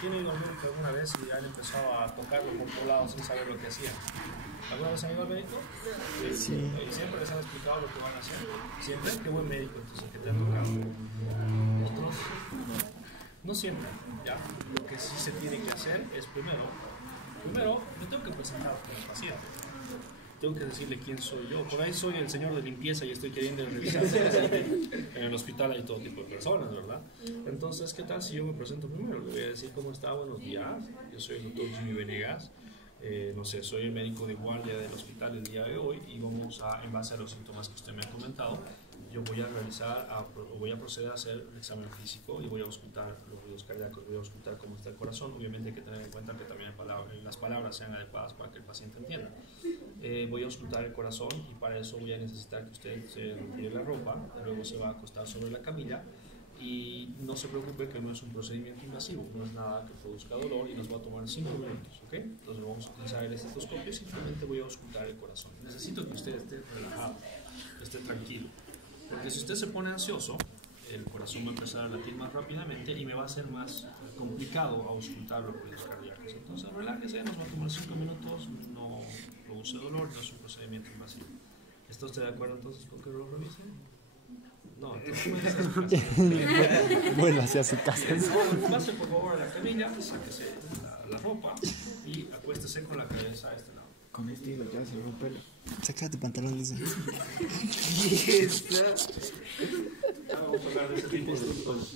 ¿Tienen ido al médico alguna vez y han empezado a tocarlo por todos lados sin saber lo que hacían? ¿Alguna vez han ido al médico? Sí. ¿Y siempre les han explicado lo que van a hacer? ¿Siempre? Qué buen médico entonces que te ha tocado. Otros, no siempre, ¿ya? Lo que sí se tiene que hacer es primero yo tengo que presentar con el paciente. Tengo que decirle quién soy yo. Por ahí soy el señor de limpieza y estoy queriendo revisar. En el hospital hay todo tipo de personas, ¿verdad? Entonces, ¿qué tal si yo me presento primero? Le voy a decir cómo está, buenos días. Yo soy el doctor Jimmy Venegas. No sé, soy el médico de guardia del hospital el día de hoy y vamos a, en base a los síntomas que usted me ha comentado, yo voy a voy a proceder a hacer el examen físico y voy a auscultar los ruidos cardíacos, voy a auscultar cómo está el corazón. Obviamente hay que tener en cuenta que también las palabras sean adecuadas para que el paciente entienda. Voy a auscultar el corazón y para eso voy a necesitar que usted se retire la ropa, luego se va a acostar sobre la camilla y no se preocupe que no es un procedimiento invasivo, no es nada que produzca dolor y nos va a tomar 5 minutos, ¿ok? Entonces vamos a utilizar el estetoscopio y simplemente voy a auscultar el corazón. Necesito que usted esté relajado, esté tranquilo, porque si usted se pone ansioso, el corazón va a empezar a latir más rápidamente y me va a ser más complicado auscultar los ruidos cardíacos. Entonces relájese, nos va a tomar 5 minutos, no produce dolor, no es un procedimiento invasivo. ¿Está usted de acuerdo entonces con que lo revise? No, entonces vuelva hacia su casa. Pase por favor a la camilla, sáquese la ropa y acuéstese con la cabeza a este lado. Con este hilo ya se rompe el... Saca tu pantalón de ese. Vamos a hablar de ese tipo de cosas.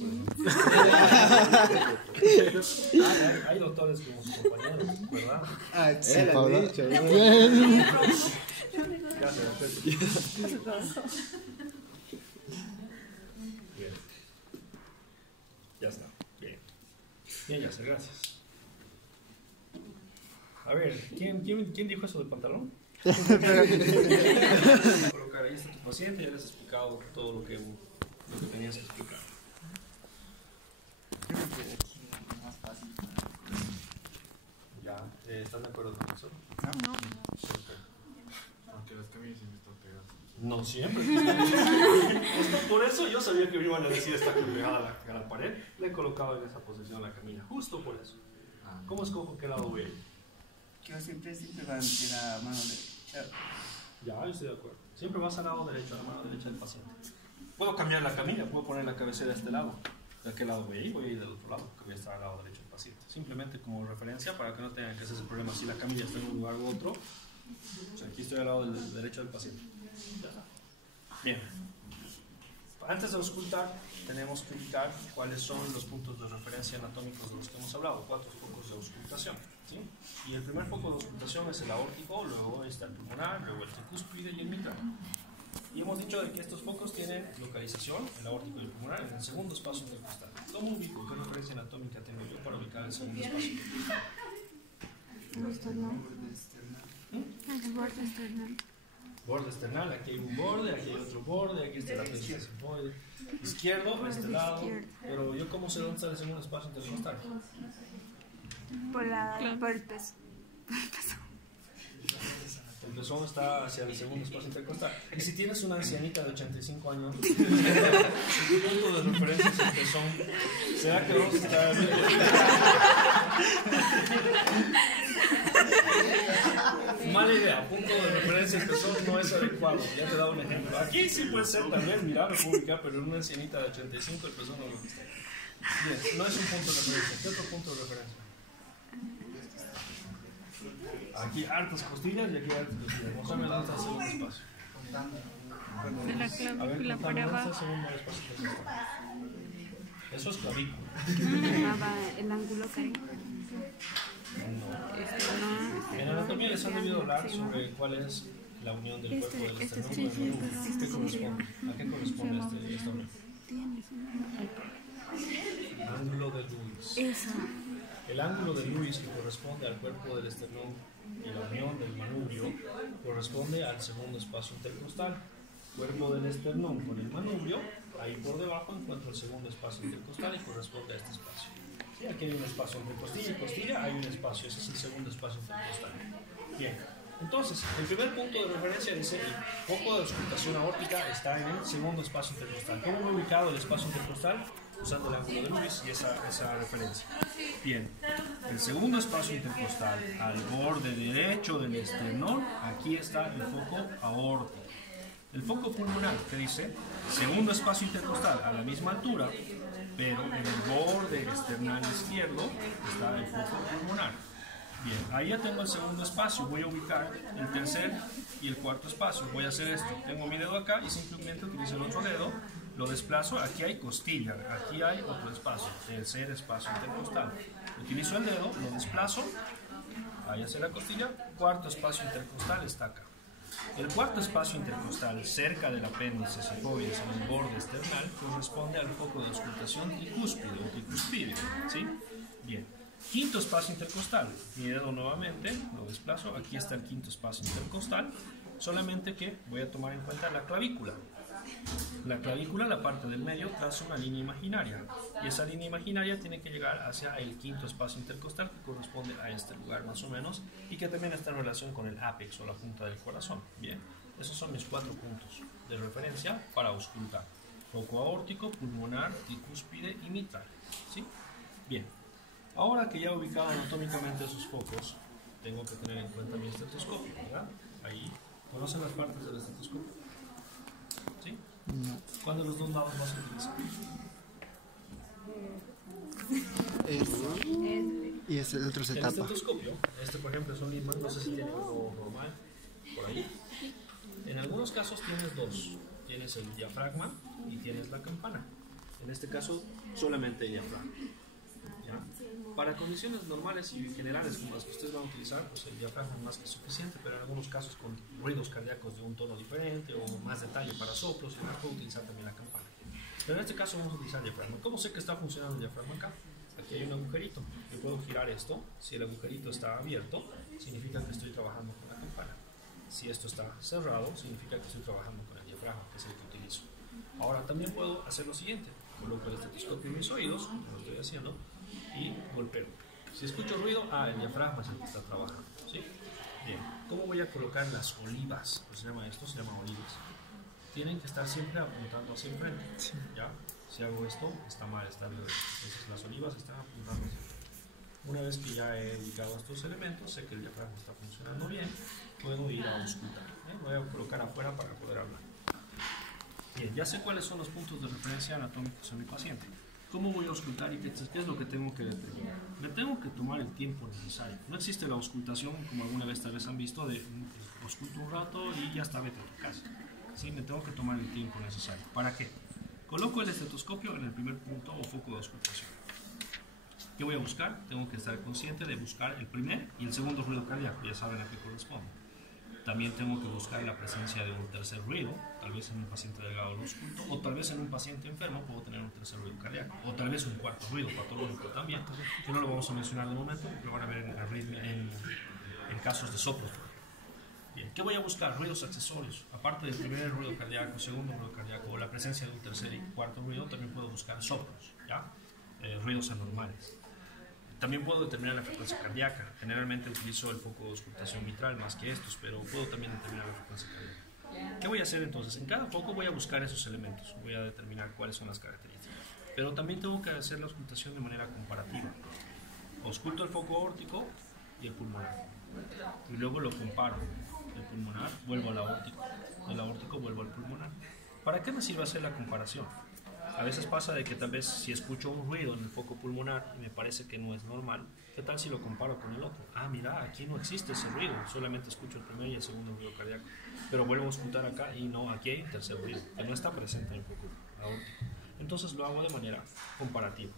Hay doctores como sus compañeros, ¿verdad? Ah, Sí, Paula. Bien. Ya está. Bien. Bien, ya sé, gracias. A ver, ¿quién dijo eso del pantalón? Colocar ahí está tu paciente, ya les he explicado todo lo que tenías que explicar. Ya, ¿están de acuerdo con eso? No. Aunque las camillas siempre están pegadas. No siempre. Por eso yo sabía que me iban a decir está pegada a la pared. Le he colocado en esa posición la camilla, justo por eso. ¿Cómo escojo qué lado voy a ir? Yo siempre va de la mano derecha. Ya, yo estoy de acuerdo. Siempre vas al lado derecho, a la mano derecha del paciente. Puedo cambiar la camilla, puedo poner la cabecera de este lado. ¿De qué lado voy a ir? Voy a ir del otro lado, porque voy a estar al lado derecho del paciente. Simplemente como referencia para que no tengan que hacer ese problema si la camilla está en un lugar u otro. O sea, aquí estoy al lado del derecho del paciente. Ya está. Bien. Antes de auscultar, tenemos que ubicar cuáles son los puntos de referencia anatómicos de los que hemos hablado, 4 focos de auscultación. ¿Sí? Y el primer foco de auscultación es el aórtico, luego está el pulmonar, luego el tricúspide y el mitral. Y hemos dicho de que estos focos tienen localización, el aórtico y el pulmonar, en el segundo espacio intercostal. ¿Cómo ubico? ¿Qué referencia anatómica tengo yo para ubicar el segundo espacio? El esternal. El borde esternal. Borde esternal, aquí hay un borde, aquí hay otro borde, aquí está la apéndice sigmoide izquierdo, a este lado. Pero yo cómo sé dónde está el segundo espacio intercostal. Por el peso. El pezón está hacia el segundo espacio intercostal. Y si tienes una ancianita de 85 años, el punto de referencia es el pezón. ¿Será que vamos a estar mala idea? Punto de referencia el pezón no es adecuado. Ya te he dado un ejemplo. Aquí sí puede ser, tal vez, mira, lo puedo ubicar, pero en una ancianita de 85 el pezón no lo está. Bien, no es un punto de referencia. ¿Qué otro punto de referencia? Aquí hartas costillas y aquí hartas costillas. Más o menos hasta el segundo espacio. De la clavícula para abajo. Eso es clavícula. El ángulo caído. No. En anatomía les han debido hablar sobre cuál es la unión del cuerpo del esternón con el manubrio. ¿Qué corresponde? ¿A qué corresponde este hombre? Ángulo de Lewis. El ángulo de Lewis que corresponde al cuerpo del esternón y la unión del manubrio corresponde al segundo espacio intercostal. Cuerpo del esternón con el manubrio, ahí por debajo encuentro el segundo espacio intercostal y corresponde a este espacio. Sí, aquí hay un espacio entre costilla y costilla, hay un espacio, ese es el segundo espacio intercostal. Bien, entonces, el primer punto de referencia dice el foco de auscultación aórtica está en el segundo espacio intercostal. ¿Cómo he ubicado el espacio intercostal? usando el ángulo de Lewis y esa referencia. Bien, el segundo espacio intercostal al borde derecho del esternón, aquí está el foco aórtico. El foco pulmonar, que dice, segundo espacio intercostal a la misma altura, pero en el borde external izquierdo está el foco pulmonar. Bien, ahí ya tengo el segundo espacio, voy a ubicar el tercer y el cuarto espacio. Voy a hacer esto, tengo mi dedo acá y simplemente utilizo el otro dedo, lo desplazo, aquí hay costilla, aquí hay otro espacio, tercer espacio intercostal. Utilizo el dedo, lo desplazo, ahí hace la costilla, cuarto espacio intercostal está acá. El cuarto espacio intercostal, cerca del apéndice cefoides en el borde external, corresponde al foco de auscultación tricúspide o tricuspide, ¿sí? Bien. Quinto espacio intercostal, mi dedo nuevamente, lo desplazo, aquí está el quinto espacio intercostal, solamente que voy a tomar en cuenta la clavícula. La clavícula, la parte del medio, traza una línea imaginaria y esa línea imaginaria tiene que llegar hacia el quinto espacio intercostal que corresponde a este lugar más o menos y que también está en relación con el ápex o la punta del corazón. Bien, esos son mis 4 puntos de referencia para auscultar: foco aórtico, pulmonar, tricúspide y mitral, ¿sí? Bien, ahora que ya he ubicado anatómicamente esos focos, tengo que tener en cuenta mi estetoscopio, ¿verdad? Ahí, ¿conocen las partes del estetoscopio? ¿Sí? No. ¿Cuál de los dos lados vas a utilizar? Y el otro se El tapa. estetoscopio, por ejemplo es un Liebman, no sé si tiene algo normal por ahí. En algunos casos tienes dos, tienes el diafragma y tienes la campana. En este caso solamente el diafragma. ¿Ya? Para condiciones normales y generales como las que ustedes van a utilizar, pues el diafragma es más que suficiente, pero en algunos casos con ruidos cardíacos de un tono diferente o más detalle para soplos, puedo utilizar también la campana. Pero en este caso vamos a utilizar el diafragma. ¿Cómo sé que está funcionando el diafragma acá? Aquí hay un agujerito. Yo puedo girar esto. Si el agujerito está abierto, significa que estoy trabajando con la campana. Si esto está cerrado, significa que estoy trabajando con el diafragma, que es el que utilizo. Ahora también puedo hacer lo siguiente. Coloco el estetoscopio en mis oídos, como lo estoy haciendo, y golpeo. Si escucho ruido, el diafragma es el que está trabajando, ¿sí? Bien, ¿cómo voy a colocar las olivas? Pues se llama olivas. Tienen que estar siempre apuntando hacia enfrente, ¿ya? Si hago esto, está mal, está bien. Entonces las olivas están apuntando hacia enfrente. Una vez que ya he ubicado estos elementos, sé que el diafragma está funcionando bien, puedo ir a auscultar. Voy a colocar afuera para poder hablar. Bien, ya sé cuáles son los puntos de referencia anatómicos en mi paciente. ¿Cómo voy a auscultar y qué es lo que tengo que determinar? Me tengo que tomar el tiempo necesario. No existe la auscultación, como alguna vez tal vez han visto, de ausculto un rato y ya está, vete a tu casa. Sí, me tengo que tomar el tiempo necesario. ¿Para qué? Coloco el estetoscopio en el primer punto o foco de auscultación. ¿Qué voy a buscar? Tengo que estar consciente de buscar el primer y el segundo ruido cardíaco, ya saben a qué corresponde. También tengo que buscar la presencia de un tercer ruido, tal vez en un paciente delgado lo ausculto, o tal vez en un paciente enfermo puedo tener un tercer ruido cardíaco, o tal vez un cuarto ruido patológico también, que no lo vamos a mencionar de momento, porque lo van a ver en casos de soplo. Bien, ¿qué voy a buscar? Ruidos accesorios. Aparte del primer ruido cardíaco, segundo ruido cardíaco, o la presencia de un tercer y cuarto ruido, también puedo buscar soplos, ¿ya? Ruidos anormales. También puedo determinar la frecuencia cardíaca. Generalmente utilizo el foco de auscultación mitral más que estos, pero puedo también determinar la frecuencia cardíaca. ¿Qué voy a hacer entonces? En cada foco voy a buscar esos elementos, voy a determinar cuáles son las características. Pero también tengo que hacer la auscultación de manera comparativa. Ausculto el foco aórtico y el pulmonar. Y luego lo comparo. El pulmonar, vuelvo al aórtico. Del aórtico vuelvo al pulmonar. ¿Para qué me sirve hacer la comparación? A veces pasa de que tal vez si escucho un ruido en el foco pulmonar y me parece que no es normal, ¿qué tal si lo comparo con el otro? Mira, aquí no existe ese ruido, solamente escucho el primer y el segundo ruido cardíaco. Pero vuelvo a escuchar acá y no, aquí hay un tercer ruido que no está presente en el foco aórtico. Entonces lo hago de manera comparativa.